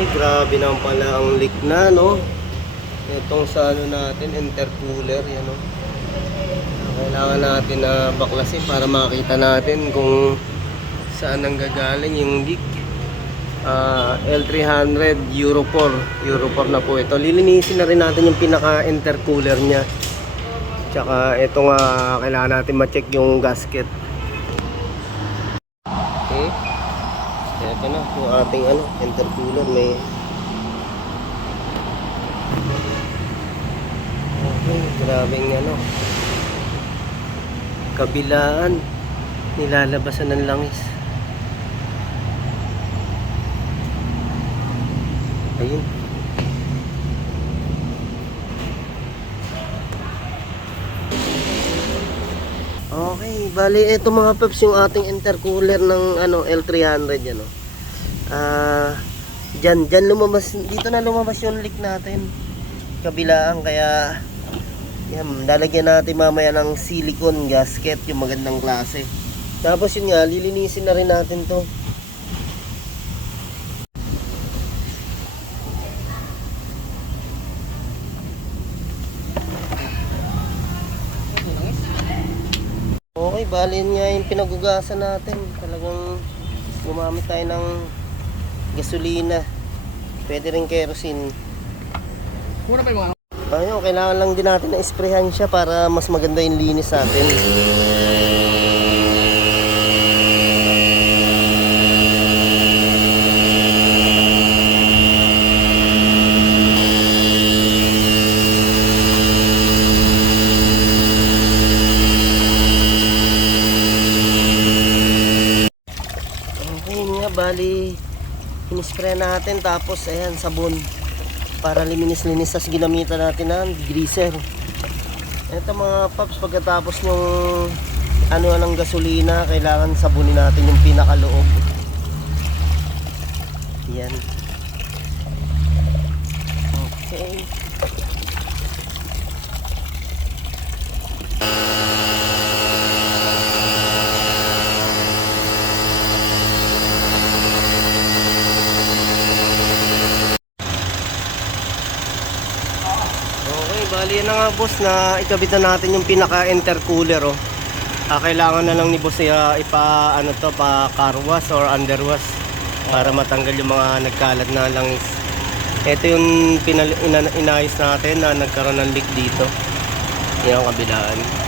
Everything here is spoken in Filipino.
Okay, grabe naman pala ang leak na, no? Itong sa ano natin, intercooler, yan, no? Kailangan natin na baklasin para makita natin kung saan nanggagaling yung leak. L300 Euro 4 na po ito. Lilinisin na rin natin yung pinaka intercooler nya. Tsaka ito nga, kailangan natin ma-check yung gasket. Okay, ito na yung ating intercooler. May okay, grabing kabilaan, nilalabasan ng langis. Ayun. Okay, bali ito mga paps yung ating intercooler ng L300 yan, Diyan lumabas, dito na lumabas yung leak natin. Kabilaan, kaya yan, lalagyan natin mamaya ng silicone gasket, yung magandang klase. Tapos yun nga, lilinisin na rin natin to. Okay, bali nga yung pinagugasan natin. Talagang gumamit tayo ng gasolina. Pwede rin kerosene. Mura pa yung mga Ayun, kailangan lang din natin na isprehan siya para mas maganda yung linis natin. Okay nga, bali inispray natin, tapos ayan, sabon para linis-linis. Tas ginamitan natin ng greaser. Ito mga paps, pagkatapos ng ng gasolina, kailangan sabunin natin yung pinakaloob. Yan. Okay. Bali na nga boss, na ikabit na natin yung pinaka intercooler, kailangan na lang ni boss pa car wash or under wash para matanggal yung mga nagkalat na langis. Ito yung inayos natin na nagkaroon ng leak dito. Yan ang kabilaan.